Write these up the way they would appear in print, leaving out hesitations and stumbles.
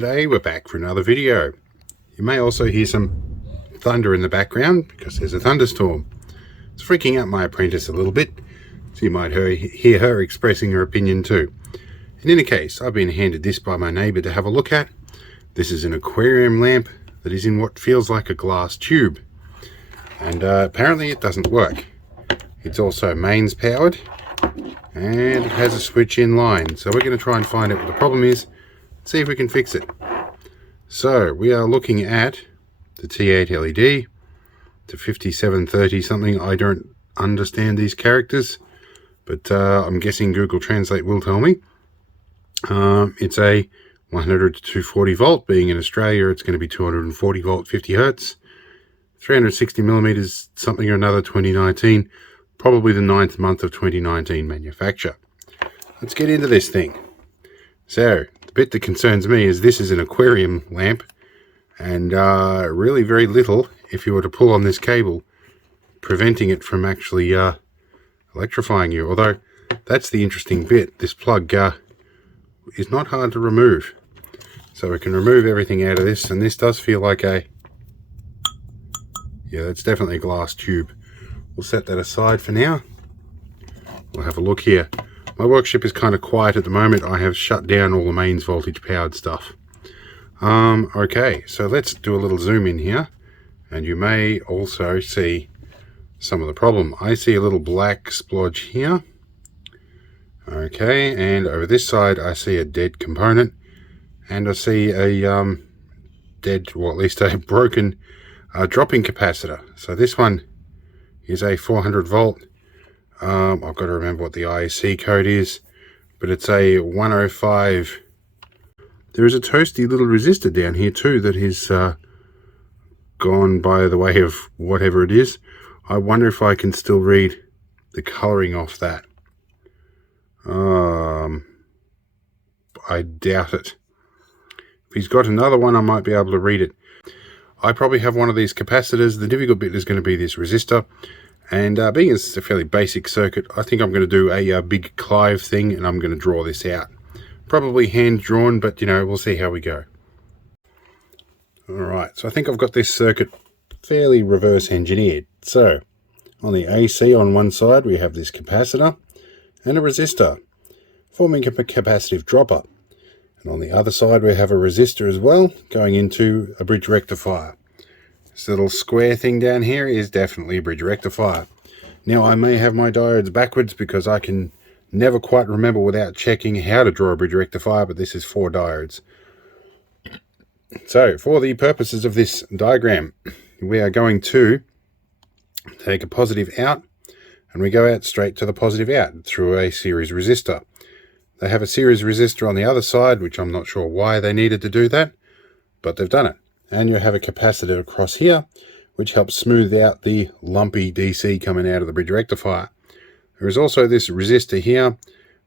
today we're back for another video. You may also hear some thunder in the background because there's a thunderstorm. It's freaking out my apprentice a little bit, so you might hear her expressing her opinion too. In any case, I've been handed this by my neighbour to have a look at. This is an aquarium lamp that is in what feels like a glass tube, and apparently it doesn't work. It's also mains powered and it has a switch in line, so we're going to try and find out what the problem is, see if we can fix it. So we are looking at the T8 LED, the 5730 something. I don't understand these characters, but I'm guessing Google Translate will tell me. It's a 100 to 240 volt. Being in Australia, it's going to be 240 volt, 50 hertz, 360 millimeters something or another, 2019. Probably the 9th month of 2019 manufacture. Let's get into this thing. So the bit that concerns me is this is an aquarium lamp, and really very little, if you were to pull on this cable, preventing it from actually electrifying you. Although that's the interesting bit. This plug is not hard to remove. So we can remove everything out of this, and this does feel like a, yeah, that's definitely a glass tube. We'll set that aside for now. We'll have a look here. My workshop is kind of quiet at the moment. I have shut down all the mains voltage powered stuff. Okay, so let's do a little zoom in here, and you may also see some of the problem. I see a little black splodge here. Okay, and over this side I see a dead component, and I see a dead, or at least a broken dropping capacitor. So this one is a 400 volt. I've got to remember what the IEC code is, but it's a 105. There is a toasty little resistor down here too that is gone by the way of whatever it is. I wonder if I can still read the colouring off that. I doubt it. If he's got another one, I might be able to read it. I probably have one of these capacitors. The difficult bit is going to be this resistor. And being it's a fairly basic circuit, I think I'm going to do a big Clive thing, and I'm going to draw this out. Probably hand drawn, but you know, we'll see how we go. Alright, so I think I've got this circuit fairly reverse engineered. So on the AC on one side we have this capacitor and a resistor forming a capacitive dropper. And on the other side we have a resistor as well going into a bridge rectifier. This little square thing down here is definitely a bridge rectifier. Now I may have my diodes backwards because I can never quite remember without checking how to draw a bridge rectifier, but this is 4 diodes. So for the purposes of this diagram, we are going to take a positive out, and we go out straight to the positive out through a series resistor. They have a series resistor on the other side, which I'm not sure why they needed to do that, but they've done it. And you have a capacitor across here, which helps smooth out the lumpy DC coming out of the bridge rectifier. There is also this resistor here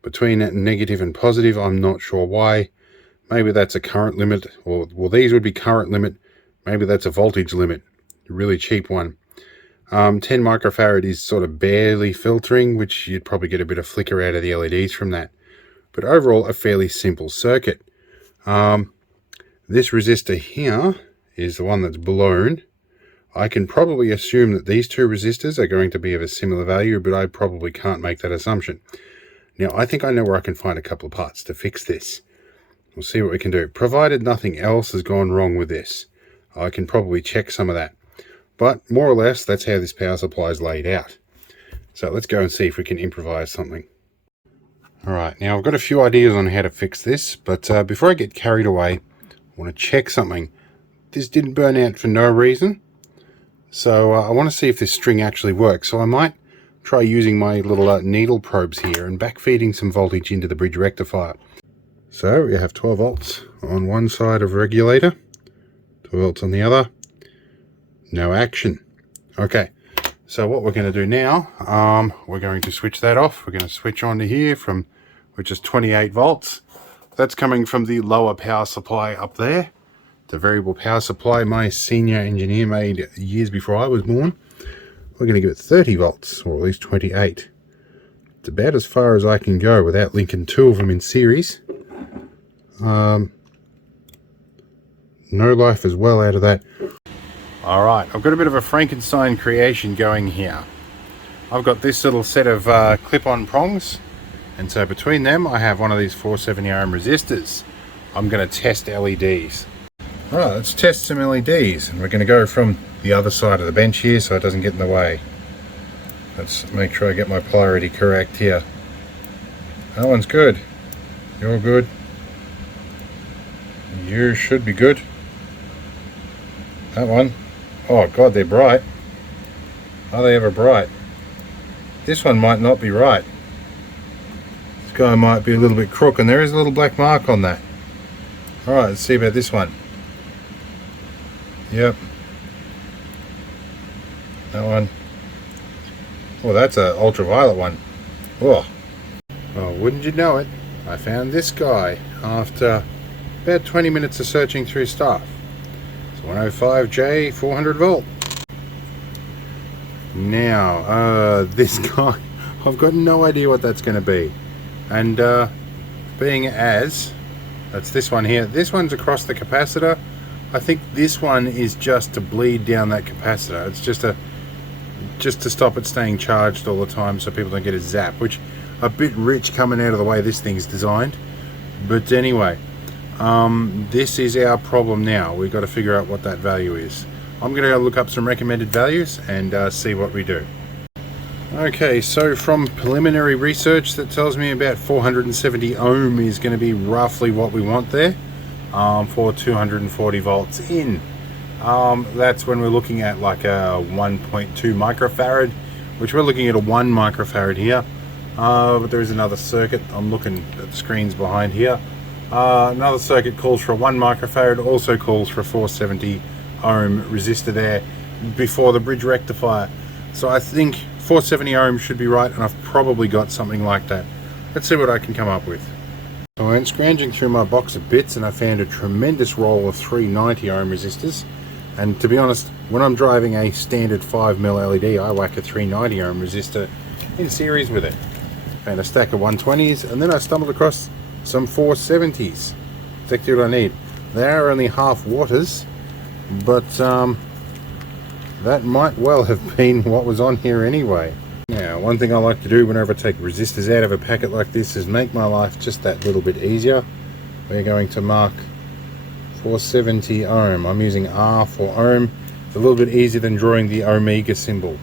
between negative and positive. I'm not sure why. Maybe that's a current limit, or well, these would be current limit. Maybe that's a voltage limit, a really cheap one. 10 microfarad is sort of barely filtering, which you'd probably get a bit of flicker out of the LEDs from that. But overall, a fairly simple circuit. This resistor here is the one that's blown. I can probably assume that these two resistors are going to be of a similar value, but I probably can't make that assumption. Now, I think I know where I can find a couple of parts to fix this. We'll see what we can do. Provided nothing else has gone wrong with this, I can probably check some of that. But more or less, that's how this power supply is laid out. So let's go and see if we can improvise something. Alright, now I've got a few ideas on how to fix this, but before I get carried away, I want to check something. This didn't burn out for no reason, so I want to see if this string actually works. So I might try using my little needle probes here and backfeeding some voltage into the bridge rectifier. So we have 12 volts on one side of regulator, 12 volts on the other, no action. Okay, so what we're going to do now, we're going to switch that off. We're going to switch on to here from, which is 28 volts. That's coming from the lower power supply up there. The variable power supply my senior engineer made years before I was born. We're going to give it 30 volts, or at least 28. It's about as far as I can go without linking two of them in series. no life as well out of that. Alright, I've got a bit of a Frankenstein creation going here. I've got this little set of clip-on prongs, and so between them I have one of these 470 ohm resistors. I'm going to test LEDs. Alright, let's test some LEDs, and we're going to go from the other side of the bench here so it doesn't get in the way. Let's make sure I get my polarity correct here. That one's good. You're good. You should be good. That one. Oh god, they're bright. Are they ever bright? This one might not be right. This guy might be a little bit crook, and there is a little black mark on that. Alright, let's see about this one. Yep. That one. Oh, that's an ultraviolet one. Oh. Oh, wouldn't you know it, I found this guy after about 20 minutes of searching through stuff. 105J 400 volt. Now this guy, I've got no idea what that's going to be, and being as that's this one here, this one's across the capacitor. I think this one is just to bleed down that capacitor. It's just to stop it staying charged all the time so people don't get a zap, which a bit rich coming out of the way this thing's designed. But anyway, this is our problem now. We've got to figure out what that value is. I'm going to go look up some recommended values and see what we do. Okay, so from preliminary research that tells me about 470 ohm is going to be roughly what we want there for 240 volts in. That's when we're looking at like a 1.2 microfarad, which we're looking at a 1 microfarad here. But there is another circuit. I'm looking at the screens behind here. Another circuit calls for a 1 microfarad, also calls for a 470 ohm resistor there before the bridge rectifier. So I think 470 ohm should be right, and I've probably got something like that. Let's see what I can come up with. So I went scrounging through my box of bits and I found a tremendous roll of 390 ohm resistors. And to be honest, when I'm driving a standard 5mm LED, I whack a 390 ohm resistor in series with it. Found a stack of 120s, and then I stumbled across some 470s. Exactly what I need. They are only half waters, but that might well have been what was on here anyway. Now, one thing I like to do whenever I take resistors out of a packet like this is make my life just that little bit easier. We're going to mark 470 ohm. I'm using R for ohm. It's a little bit easier than drawing the omega symbol.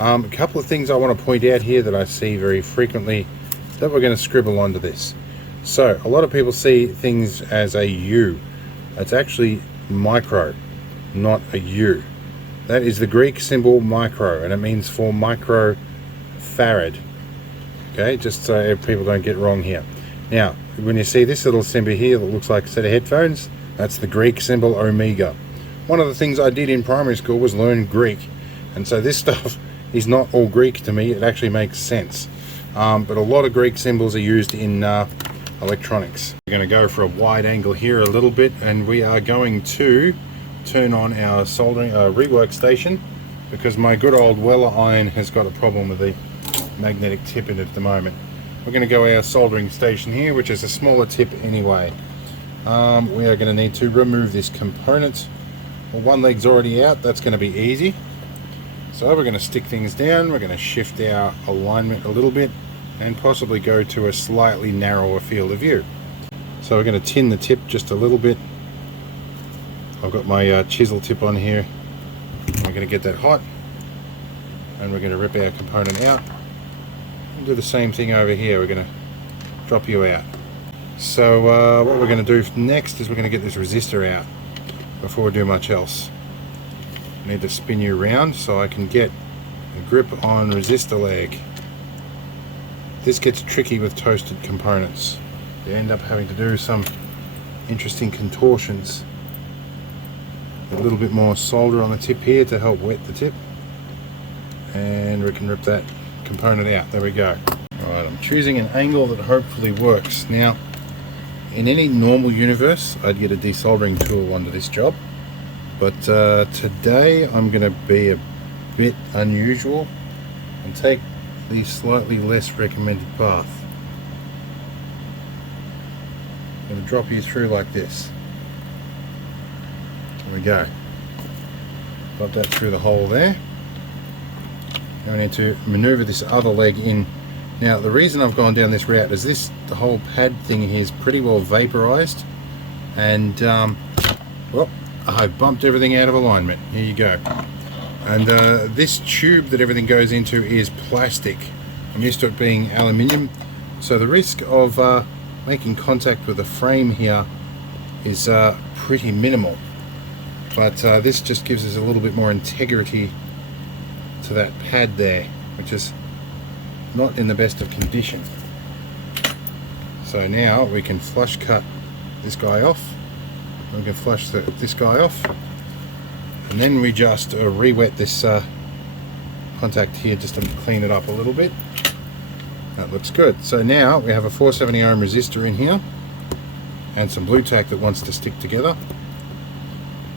A couple of things I want to point out here that I see very frequently that we're going to scribble onto this. So a lot of people see things as a U. It's actually micro, not a U. That is the Greek symbol micro, and it means for microfarad. Okay, just so people don't get wrong here. Now, when you see this little symbol here that looks like a set of headphones, that's the Greek symbol omega. One of the things I did in primary school was learn Greek, and so this stuff is not all Greek to me. It actually makes sense. But a lot of Greek symbols are used in electronics. We're going to go for a wide angle here a little bit, and we are going to turn on our soldering rework station, because my good old Weller iron has got a problem with the magnetic tip in it at the moment. We're going to go our soldering station here, which is a smaller tip anyway. We are going to need to remove this component. Well, one leg's already out. That's going to be easy. So we're going to stick things down. We're going to shift our alignment a little bit and possibly go to a slightly narrower field of view. So we're going to tin the tip just a little bit. I've got my chisel tip on here. We're going to get that hot, and we're going to rip our component out and do the same thing over here. We're going to drop you out. So what we're going to do next is we're going to get this resistor out before we do much else. I need to spin you around so I can get a grip on resistor leg. This gets tricky with toasted components. You end up having to do some interesting contortions. A little bit more solder on the tip here to help wet the tip, and we can rip that component out. There we go. Alright, I'm choosing an angle that hopefully works. Now, in any normal universe, I'd get a desoldering tool onto this job, but today I'm going to be a bit unusual and take the slightly less recommended path. I'm going to drop you through like this. There we go. Got that through the hole there. Now I need to maneuver this other leg in. Now the reason I've gone down this route is the whole pad thing here is pretty well vaporized, and well, I've bumped everything out of alignment. Here you go. And this tube that everything goes into is plastic. I'm used to it being aluminium, so the risk of making contact with the frame here is pretty minimal. But this just gives us a little bit more integrity to that pad there, which is not in the best of condition. So now we can flush cut this guy off. We can flush this guy off, and then we just re-wet this contact here just to clean it up a little bit. That looks good. So now we have a 470 ohm resistor in here and some blue tack that wants to stick together.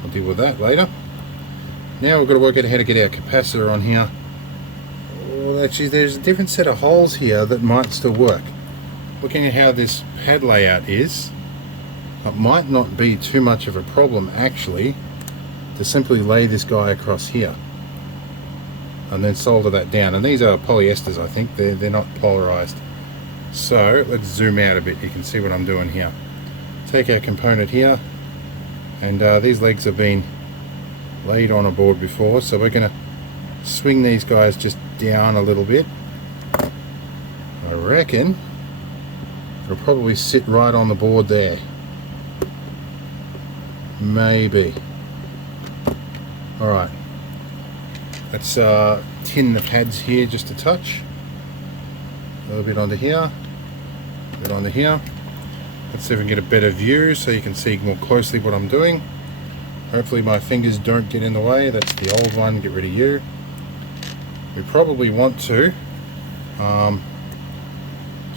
I'll deal with that later. Now we've got to work out how to get our capacitor on here. Well, actually there's a different set of holes here that might still work. Looking at how this pad layout is, it might not be too much of a problem actually to simply lay this guy across here and then solder that down. And these are polyesters, I think. They're not polarized. So let's zoom out a bit. You can see what I'm doing here. Take our component here, and these legs have been laid on a board before, so we're going to swing these guys just down a little bit. I reckon it'll probably sit right on the board there. Maybe. Alright, let's tin the pads here just a touch. A little bit onto here, a bit onto here. Let's see if we can get a better view so you can see more closely what I'm doing. Hopefully my fingers don't get in the way. That's the old one, get rid of you. We probably want to,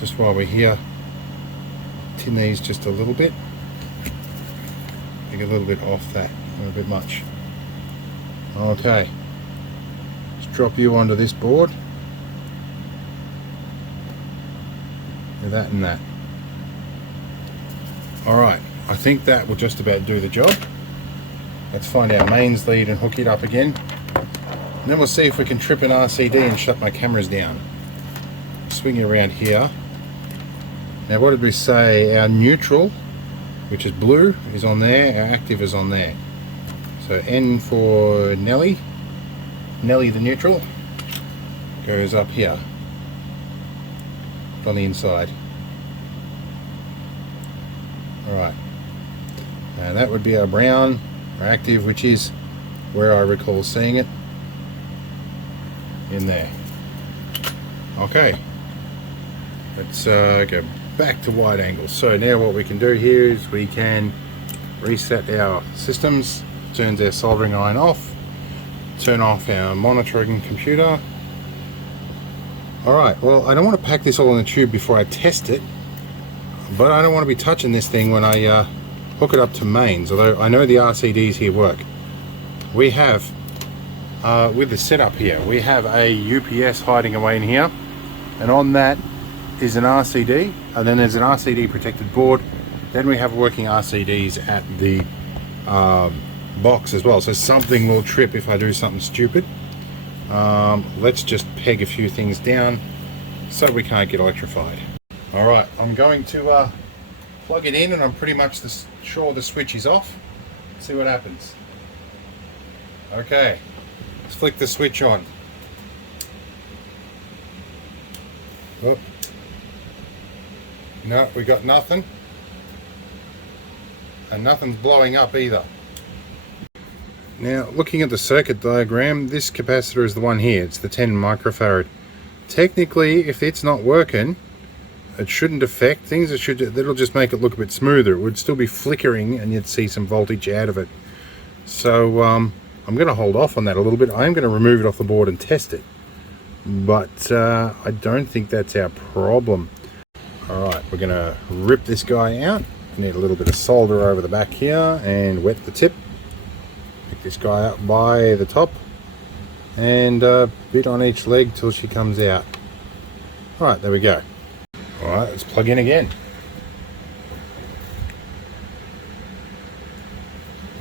just while we're here, tin these just a little bit. Take a little bit off that, a little bit much. Okay, let's drop you onto this board. With that and that. Alright, I think that will just about do the job. Let's find our mains lead and hook it up again. And then we'll see if we can trip an RCD and shut my cameras down. Swing you around here. Now what did we say? Our neutral, which is blue, is on there. Our active is on there. So N for Nelly. Nelly the neutral goes up here on the inside. Alright, and that would be our brown, our active, which is where I recall seeing it, in there. Okay, let's go back to wide angle. So now what we can do here is we can reset our systems, turns our soldering iron off, turn off our monitoring computer. Alright, well I don't want to pack this all in the tube before I test it, but I don't want to be touching this thing when I hook it up to mains, although I know the RCDs here work. We have, with the setup here, we have a UPS hiding away in here, and on that is an RCD, and then there's an RCD protected board. Then we have working RCDs at the box as well, so something will trip if I do something stupid. Let's just peg a few things down so we can't get electrified. Alright, I'm going to plug it in, and I'm pretty much sure the switch is off. See what happens. Okay, let's flick the switch on. Oh. No, we got nothing. And nothing's blowing up either. Now, looking at the circuit diagram, this capacitor is the one here. It's the 10 microfarad. Technically, if it's not working, it shouldn't affect things. It'll just make it look a bit smoother. It would still be flickering and you'd see some voltage out of it. So I'm going to hold off on that a little bit. I am going to remove it off the board and test it, but I don't think that's our problem. Alright, we're going to rip this guy out. Need a little bit of solder over the back here and wet the tip. Pick this guy up by the top and a bit on each leg till she comes out. Alright, there we go. Alright, let's plug in again.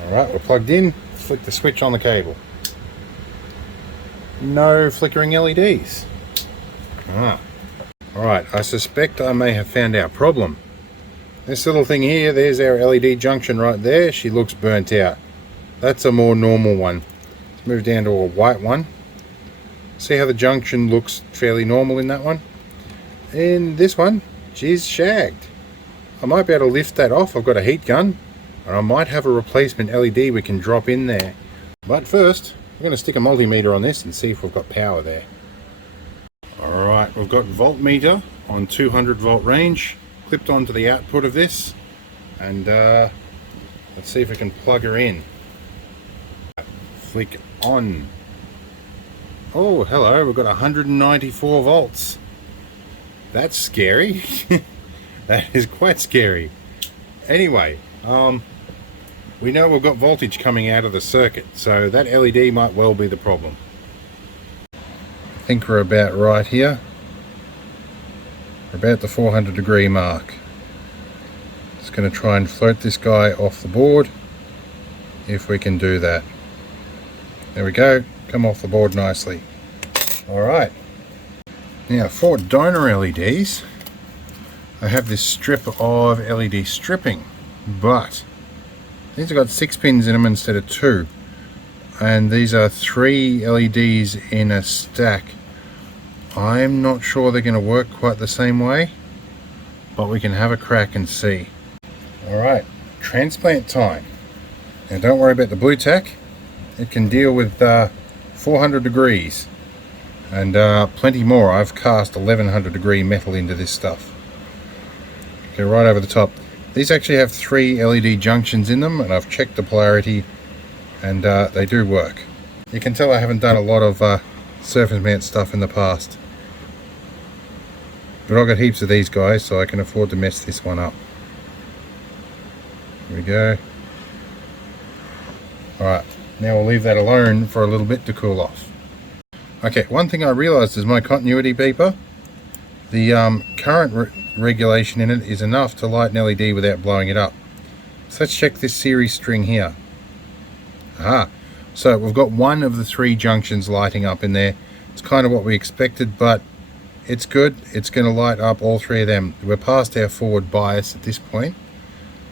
Alright, we're plugged in. Flick the switch on the cable. No flickering LEDs. Alright, I suspect I may have found our problem. This little thing here, there's our LED junction right there. She looks burnt out. That's a more normal one. Let's move down to a white one. See how the junction looks fairly normal in that one? In this one, she's shagged. I might be able to lift that off. I've got a heat gun, and I might have a replacement LED we can drop in there. But first, we're going to stick a multimeter on this and see if we've got power there. Alright, we've got voltmeter on 200 volt range clipped onto the output of this, and let's see if we can plug her in. Flick on. Oh, hello, we've got 194 volts. That's scary. That is quite scary. Anyway, we know we've got voltage coming out of the circuit, so that LED might well be the problem. I think we're about right here. We're about the 400 degree mark. Just going to try and float this guy off the board, if we can do that. There we go, come off the board nicely. Alright, now for donor LEDs, I have this strip of LED stripping, but these have got 6 pins in them instead of 2, and these are 3 LEDs in a stack. I'm not sure they're going to work quite the same way, but we can have a crack and see. Alright, transplant time. Now don't worry about the blue tack, it can deal with 400 degrees and plenty more. I've cast 1100 degree metal into this stuff. Okay, right over the top. These actually have 3 LED junctions in them, and I've checked the polarity, and they do work. You can tell I haven't done a lot of surface mount stuff in the past, but I've got heaps of these guys, so I can afford to mess this one up. Here we go. Alright, now we'll leave that alone for a little bit to cool off. Okay, one thing I realized is my continuity beeper, the current regulation in it is enough to light an LED without blowing it up. So let's check this series string here. So we've got one of the 3 junctions lighting up in there. It's kind of what we expected, but it's good. It's going to light up all 3 of them. We're past our forward bias at this point,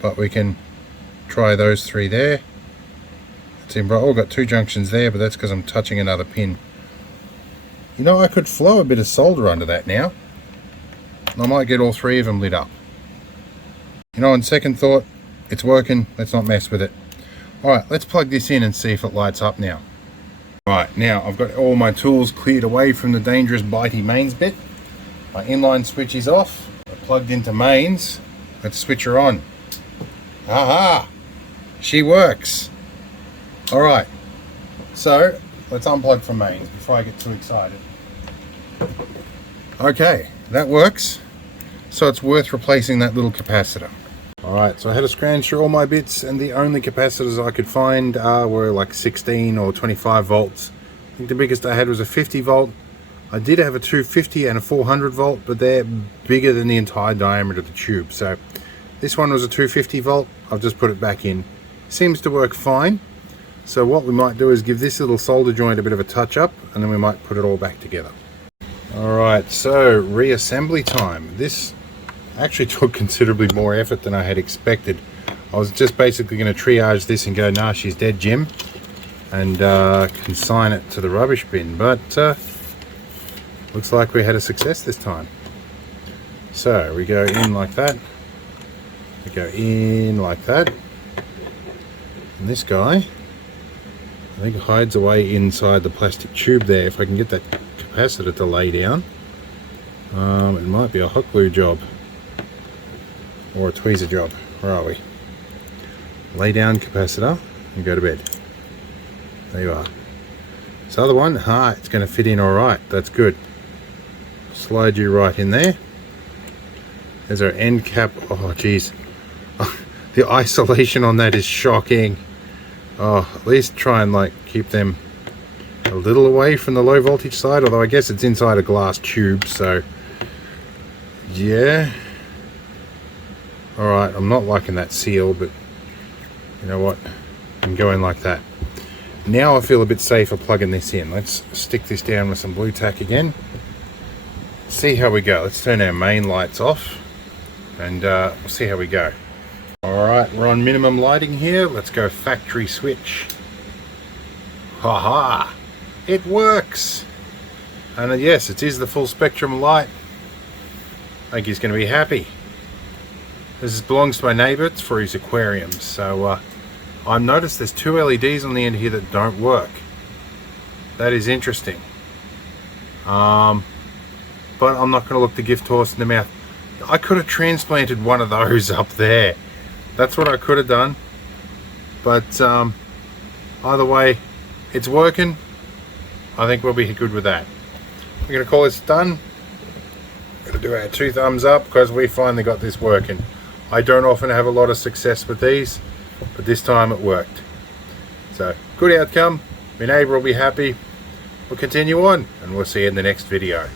but we can try those 3 there. It's in bright. Oh, got 2 junctions there, but that's because I'm touching another pin. You know, I could flow a bit of solder under that now. I might get all 3 of them lit up. You know, on second thought, it's working. Let's not mess with it. Alright, let's plug this in and see if it lights up now. Right, now I've got all my tools cleared away from the dangerous bitey mains bit. My inline switch is off. I plugged into mains. Let's switch her on. Aha! She works. Alright, so let's unplug from mains before I get too excited. Okay, that works. So it's worth replacing that little capacitor. Alright, so I had to scrounge through all my bits, and the only capacitors I could find were like 16 or 25 volts. I think the biggest I had was a 50 volt. I did have a 250 and a 400 volt, but they're bigger than the entire diameter of the tube. So this one was a 250 volt. I've just put it back in. Seems to work fine. So what we might do is give this little solder joint a bit of a touch up, and then we might put it all back together. Alright, so reassembly time. This actually took considerably more effort than I had expected. I was just basically going to triage this and go, nah, she's dead, Jim, and consign it to the rubbish bin, but looks like we had a success this time. So we go in like that, we go in like that, and this guy I think hides away inside the plastic tube there. If I can get that capacitor to lay down, it might be a hot glue job or a tweezer job. Where are we? Lay down capacitor and go to bed. There you are. This other one, it's going to fit in alright. That's good. Slide you right in there. There's our end cap. Oh geez, the isolation on that is shocking. Oh, at least try and like keep them a little away from the low voltage side, although I guess it's inside a glass tube, so yeah. Alright, I'm not liking that seal, but you know what, and go in like that. Now I feel a bit safer plugging this in. Let's stick this down with some blue tack again. See how we go. Let's turn our main lights off and we'll see how we go. Alright, we're on minimum lighting here. Let's go factory switch. Haha! It works! And yes, it is the full spectrum light. I think he's going to be happy. This belongs to my neighbour. It's for his aquariums. So I've noticed there's 2 LEDs on the end here that don't work. That is interesting. But I'm not going to look the gift horse in the mouth. I could have transplanted one of those up there. That's what I could have done. But either way, it's working. I think we'll be good with that. We're going to call this done. We're going to do our 2 thumbs up because we finally got this working. I don't often have a lot of success with these, but this time it worked. So, good outcome. My neighbour will be happy. We'll continue on and we'll see you in the next video.